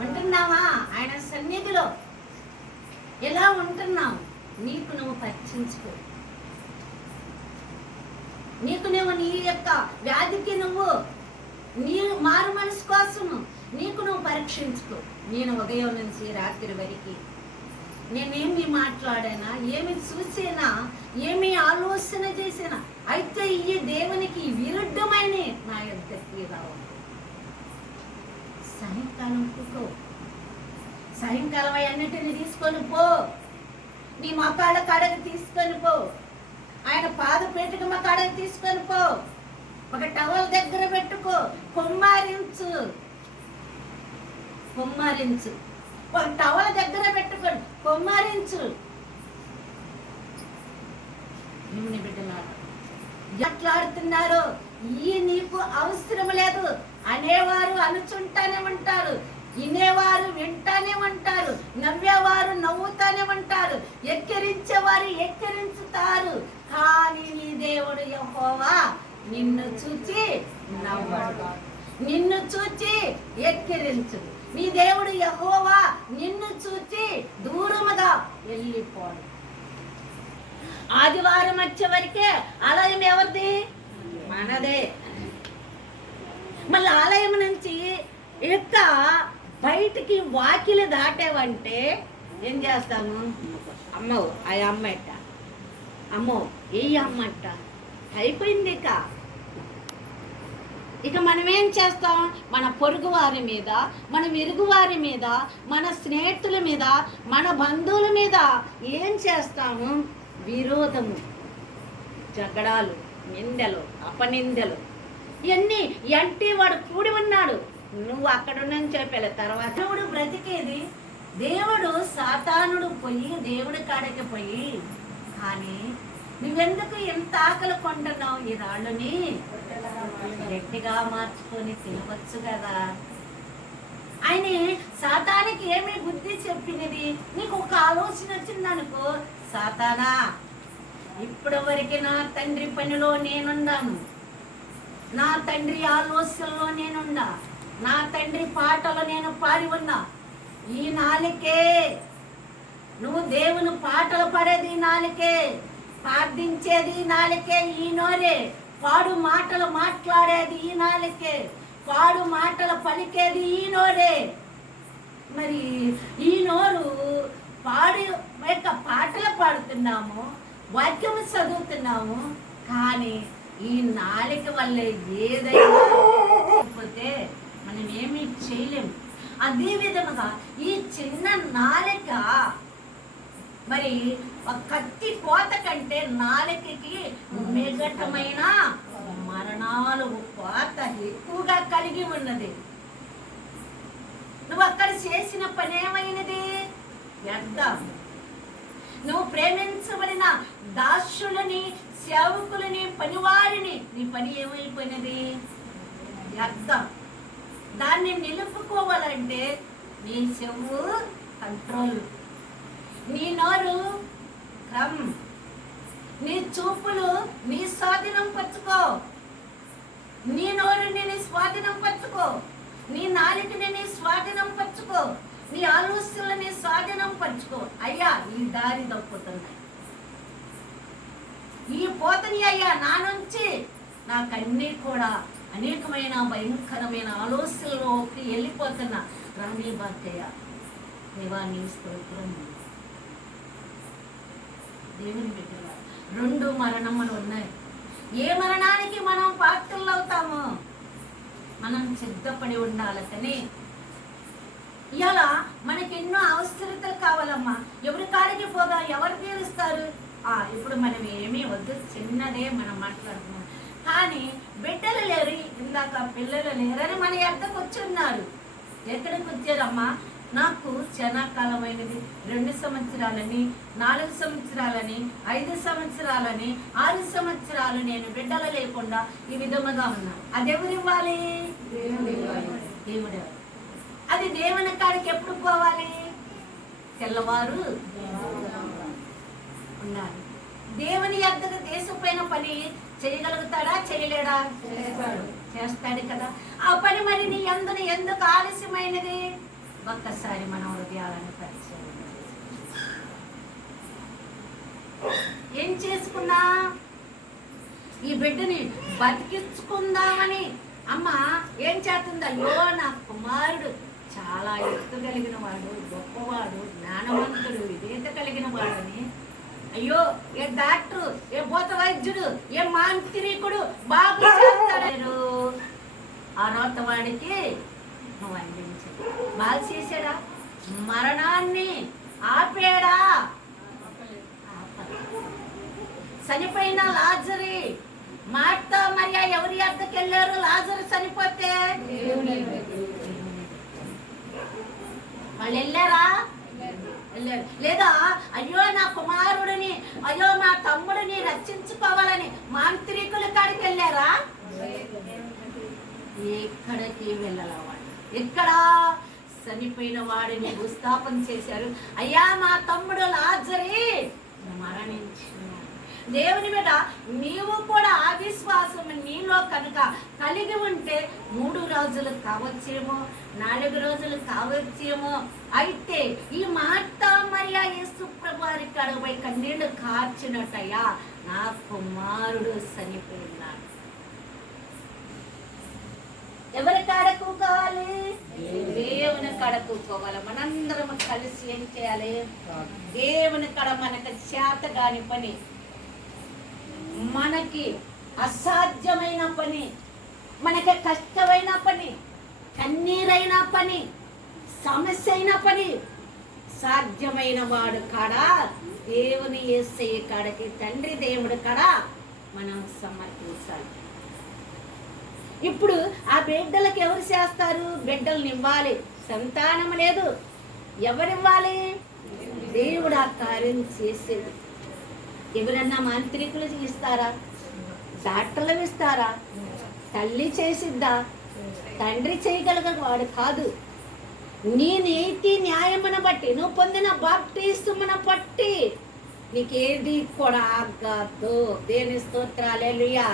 ఉంటున్నావా? ఆయన సన్నిధిలో ఎలా ఉంటున్నావు? నీకు నువ్వు పరీక్షించుకో. నీకు నువ్వు నీ యొక్క వ్యాధికి నువ్వు నీ మారు మనసు కోసము నీకు నువ్వు పరీక్షించుకో. నేను ఉదయం నుంచి రాత్రి వరకు నేనేమి మాట్లాడానా, ఏమి చూసినా, ఏమి ఆలోచన చేసినా అయితే ఈ దేవునికి విరుద్ధమైన నా యొక్కకి రావు. సాయంకాలం కూకో, సాయంకాలం అన్నిటిని తీసుకొని పో, నీ మొక్కల కాడకి తీసుకొని పో, ఆయన పాద పెట్టుకు మా కాడకి తీసుకొని పో, ఒక టవల్ దగ్గర పెట్టుకో, కొమ్మారించు, కొమ్మారించు, ఒక టవల్ దగ్గర పెట్టుకొని కొమ్మారించు. దేవుని బిడ్డలారా మాట్లాడుతున్నారు, ఈ నీకు అవసరం లేదు అనేవారు అనుచుంటానే ఉంటారు, వినేవారు వింటానే ఉంటారు, నవ్వేవారు నవ్వుతానే ఉంటారు, ఎక్కిరించేవారు ఎక్కిరించుతారు. కానీ నీ దేవుడు యెహోవా నిన్ను చూచి నవ్వడు, నిన్ను చూచి ఎక్కిరించు. నీ దేవుడు యెహోవా నిన్ను చూచి దూరముగా వెళ్ళిపోడు. ఆదివారం వచ్చే వరకే ఆలయం ఎవరిది? మనదే. మళ్ళీ ఆలయం నుంచి ఇక బయటికి వాకిలి దాటేవంటే ఏం చేస్తాము? అమ్మో ఆ అమ్మట, అమ్మో ఈ అమ్మట అయిపోయింది. ఇక మనం ఏం చేస్తాం? మన పొరుగు వారి మీద, మన విరుగు వారి మీద, మన స్నేహితుల మీద, మన బంధువుల మీద ఏం చేస్తాము? విరోధము, జగడాలు, నిందలు, అపనిందలు, ఇవన్నీ అంటే వాడు కూడి ఉన్నాడు, నువ్వు అక్కడున్నని చెప్పాలి. తర్వాత దేవుడు బ్రతికేది, దేవుడు సాతానుడు పోయి దేవుడి కాడికి పోయి, కానీ నువ్వెందుకు ఎంత ఆకలి కొంటున్నావు? ఈ రాళ్ళని గట్టిగా మార్చుకొని తినవచ్చు కదా. ఆయన సాతానికి ఏమి బుద్ధి చెప్పినది? నీకు ఒక ఆలోచన వచ్చిందనుకో, సాతానా ఇప్పటి వరకు నా తండ్రి పనిలో నేనున్నాను, నా తండ్రి ఆలోచనలో నేనున్నా, నా తండ్రి పాటలో నేను పాడి ఉన్నా. ఈ నాలుకే నువ్వు దేవుని పాటలు పాడేది నాలుకే, ప్రార్థించేది నాలుకే, ఈ నోరే పాడు మాటలు మాట్లాడేది ఈ నాలుకే, పాడు మాటలు పలికేది ఈ నోరే. మరి ఈ నోరు పాడి యొక్క పాటలు పాడుతున్నాము, వాక్యము చదువుతున్నాము, కానీ ఈ నాలుక వల్లే ఏదైనా పోతే మనం ఏమీ చేయలేము. అదే విధముగా ఈ చిన్న నాలుక మరి కత్తి కోత కంటే నాలుకకి మిగటమైన మరణాలు కోత ఎక్కువగా కలిగి ఉన్నది. నువ్వు అక్కడ చేసిన పని ఏమైనది? వ్యర్థం. నువ్వు ప్రేమించబడిన దాసులని, సేవకులని, పనివారిని, నీ పని ఏమైపోయినది? వ్యర్థం. దాన్ని నిలుపుకోవాలంటే నీ చెవు కంట్రోల్, నీ నోరు క్రమ్, నీ చూపులు నీ స్వాధీనం పరచుకో, నీ నోరుని నీ స్వాధీనం పరచుకో, నీ నాలుకని నీ స్వాధీనం పరచుకో, నీ ఆలోచనలని స్వాధీనం పరచుకో. అయ్యా ఈ దారి తప్పుతున్నాయి, ఈ పోతని అయ్యా నా నుంచి నాకన్నీ కూడా అనేకమైన భయంకరమైన ఆలోచనలోకి వెళ్ళిపోతున్నా, రాణి బాధ్యయ దేవా నీ స్తోత్రం. దేవుని బిడ్డలా రెండు మరణములు ఉన్నాయి. ఏ మరణానికి మనం పాత్రలు అవుతామో మనం సిద్ధపడి ఉండాలి. కానీ ఇలా మనకి ఎన్నో అవసరతలు కావాలమ్మా. ఎవరి కాడికి పోదా, ఎవరు తీరుస్తారు? ఇప్పుడు మనం ఏమీ వద్దు, చిన్నదే మనం మాట్లాడుతున్నాం. కానీ బిడ్డలు లేరు, ఇందాక పిల్లలు లేరని మన ఎద్దకు వచ్చి ఉన్నారు. ఎక్కడికి వచ్చారమ్మా? నాకు చాలా కాలమైనది, 2 సంవత్సరాలని, 4 సంవత్సరాలని, 5 సంవత్సరాలని, 6 సంవత్సరాలు నేను బిడ్డలు లేకుండా ఈ విధముగా ఉన్నాను. అది ఎవరు ఇవ్వాలి? దేవుడు. అది దేవుని కాడికి ఎప్పుడు పోవాలి? తెల్లవారు ఉండాలి. దేవుని యొద్దకు దేశపైన పని చేయగలుగుతాడా? చేయలేడా? చేస్తాడు కదా. ఆ పని మరి నీ ఎందుకు ఆలస్యమైనది? ఒక్కసారి మన హృదయాలను పరిచయం ఏం చేసుకున్నా ఈ బిడ్డని బతికించుకుందామని అమ్మ ఏం చేస్తుంది? అయ్యో నా కుమారుడు చాలా ఎత్తు కలిగిన వాడు, గొప్పవాడు, జ్ఞానవంతుడు, విధేయత కలిగిన వాడని, అయ్యో ఏ డాక్టరు, ఏ భూత వైద్యుడు, ఏ మాంత్రికుడు బాబు చేస్తాడు, ఆ రోత వాడికి నువ్వు అందించడు. బాగా చేశాడా? మరణాన్ని ఆపేడా? చనిపోయిన లాజరు, మార్తా మరియా ఎవరి వద్దకు వెళ్ళారు? లాజరు చనిపోతే వాళ్ళు వెళ్ళారా? వెళ్ళారు. లేదా అయ్యో నా కుమారుడిని, అయ్యో నా తమ్ముడిని రక్షించుకోవాలని మాంత్రికుల కాడికి వెళ్ళారా? ఎక్కడికి వెళ్ళాల వాళ్ళు. ఎక్కడ? చనిపోయిన వాడిని భూస్థాపన చేశారు. అయ్యా మా తమ్ముడు లాజరు మరణించున్నాడు. దేవుని మీద నీవు కూడా ఆ విశ్వాసం నీలో కనుక కలిగి ఉంటే 3 రోజులు కావచ్చేమో, 4 రోజులు కావచ్చేమో. అయితే ఈ మార్తా మరియా యేసు ప్రభు వారి కడుపై కన్నీళ్లు కార్చినట్టయ్యా నా కుమారుడు చనిపోయినాడు. ఎవరి కాడకు కావాలి? దేవుని కాడకు పోవాలి. మనందరం కలిసి ఏం చేయాలి? దేవుని కాడ మనకు చేత కాని పని, మనకి అసాధ్యమైన పని, మనకి కష్టమైన పని, కన్నీరైన పని, సమస్య అయిన పని, సాధ్యమైన వాడు కాడ దేవుని యేసయ్య కాడకి, తండ్రి దేవుడి కాడ మనం సమర్పించాలి. ఇప్పుడు ఆ బిడ్డలకు ఎవరు చేస్తారు? బిడ్డలను ఇవ్వాలి. సంతానం లేదు, ఎవరివ్వాలి? దేవుడు ఆ కార్యం చేసేది. ఎవరన్నా మాంత్రికులు ఇస్తారా? డాక్టర్లు ఇస్తారా? తల్లి చేసిద్దా? తండ్రి చేయగలిగిన వాడు కాదు. నీ నీతి న్యాయమును బట్టి, నువ్వు పొందిన బాప్టిజమును బట్టి నీకేది కూడా ఆగదు. దేవుని స్తోత్రాలు. హల్లెలూయా.